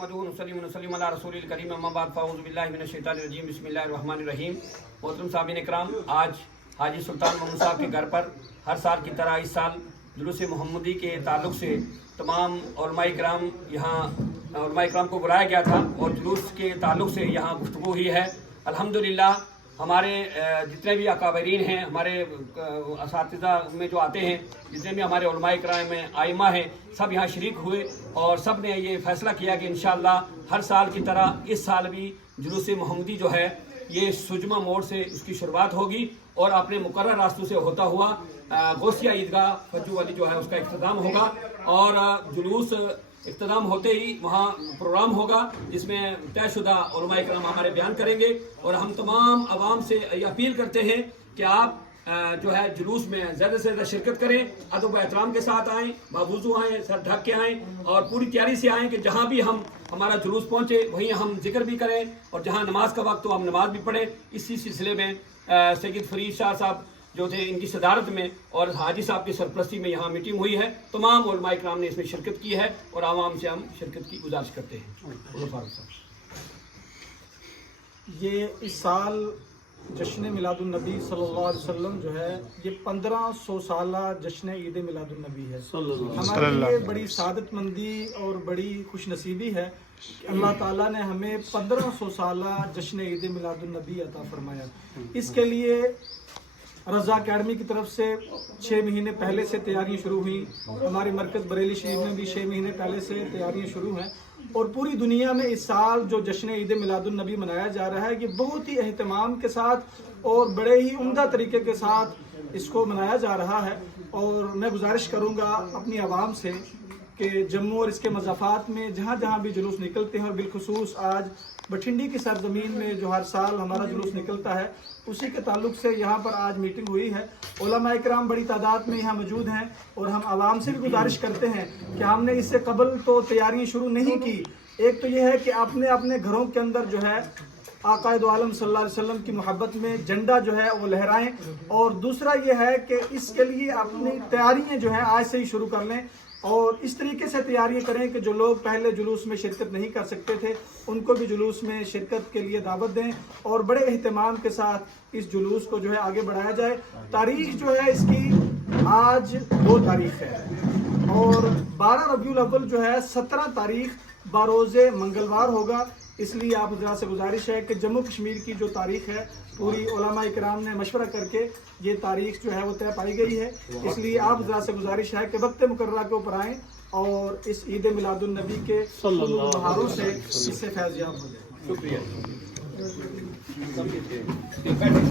محترم صاحبین اکرام، آج حاجی سلطان محمد صاحب کے گھر پر ہر سال کی طرح اس سال جلوس محمدی کے تعلق سے تمام علماء اکرام کو بلایا گیا تھا اور جلوس کے تعلق سے یہاں گفتگو ہوئی ہے۔ الحمدللہ ہمارے جتنے بھی اکابرین ہیں، ہمارے اساتذہ میں جو آتے ہیں، جتنے بھی ہمارے علماء کرام میں ائمہ ہیں، سب یہاں شریک ہوئے اور سب نے یہ فیصلہ کیا کہ انشاءاللہ ہر سال کی طرح اس سال بھی جلوس محمدی جو ہے یہ سجمہ موڑ سے اس کی شروعات ہوگی اور اپنے مقرر راستوں سے ہوتا ہوا غوثیہ عیدگاہ فجو والی جو ہے اس کا اختتام ہوگا اور جلوس اختتام ہوتے ہی وہاں پروگرام ہوگا جس میں طے شدہ علماء کرام ہمارے بیان کریں گے اور ہم تمام عوام سے یہ اپیل کرتے ہیں کہ آپ جو ہے جلوس میں زیادہ سے زیادہ شرکت کریں، ادب و احترام کے ساتھ آئیں، باوضو آئیں، سر ڈھک کے آئیں اور پوری تیاری سے آئیں کہ جہاں بھی ہمارا جلوس پہنچے وہیں ہم ذکر بھی کریں اور جہاں نماز کا وقت ہو ہم نماز بھی پڑھیں۔ اسی سلسلے میں سید فرید شاہ صاحب جو تھے ان کی صدارت میں اور حاجی صاحب کی سرپرستی میں یہاں میٹنگ ہوئی ہے۔ تمام علماء کرام نے اس میں شرکت کی ہے اور عوام سے ہم شرکت کی گزارش کرتے ہیں۔ یہ اس سال جشن میلاد النبی صلی اللہ علیہ وسلم جو ہے یہ 1500 سالہ جشن عید میلاد النبی ہے۔ ہمارے لیے بڑی سعادت مندی اور بڑی خوش نصیبی ہے کہ اللہ تعالیٰ نے ہمیں 1500 سالہ جشن عید میلاد النبی عطا فرمایا۔ اس کے لیے رضا اکیڈمی کی طرف سے 6 مہینے پہلے سے تیاریاں شروع ہوئیں، ہماری مرکز بریلی شریف میں بھی 6 مہینے پہلے سے تیاریاں شروع ہیں اور پوری دنیا میں اس سال جو جشن عید میلاد النبی منایا جا رہا ہے یہ بہت ہی اہتمام کے ساتھ اور بڑے ہی عمدہ طریقے کے ساتھ اس کو منایا جا رہا ہے۔ اور میں گزارش کروں گا اپنی عوام سے کہ جموں اور اس کے مضافات میں جہاں جہاں بھی جلوس نکلتے ہیں اور بالخصوص آج بٹھنڈی کی سرزمین میں جو ہر سال ہمارا جلوس نکلتا ہے اسی کے تعلق سے یہاں پر آج میٹنگ ہوئی ہے۔ علماء کرام بڑی تعداد میں یہاں موجود ہیں اور ہم عوام سے بھی گزارش کرتے ہیں کہ ہم نے اس سے قبل تو تیاریاں شروع نہیں کی۔ ایک تو یہ ہے کہ اپنے گھروں کے اندر جو ہے آقا دو عالم صلی اللہ علیہ وسلم کی محبت میں جھنڈا جو ہے وہ لہرائیں اور دوسرا یہ ہے کہ اس کے لیے اپنی تیاریاں جو ہیں آج سے ہی شروع کر لیں اور اس طریقے سے تیاریاں کریں کہ جو لوگ پہلے جلوس میں شرکت نہیں کر سکتے تھے ان کو بھی جلوس میں شرکت کے لیے دعوت دیں اور بڑے اہتمام کے ساتھ اس جلوس کو جو ہے آگے بڑھایا جائے۔ تاریخ جو ہے اس کی آج 2 تاریخ ہے اور 12 ربیع الاول جو ہے 17 تاریخ بروز منگلوار ہوگا۔ اس لیے آپ حضرات سے گزارش ہے کہ جموں کشمیر کی جو تاریخ ہے پوری علماء کرام نے مشورہ کر کے یہ تاریخ جو ہے وہ طے پائی گئی ہے۔ اس لیے آپ حضرات سے گزارش ہے کہ وقت مقررہ کے اوپر آئیں اور اس عید میلاد النبی کے بہاروں سے اس سے فیض یاب ہو جائیں۔ شکریہ۔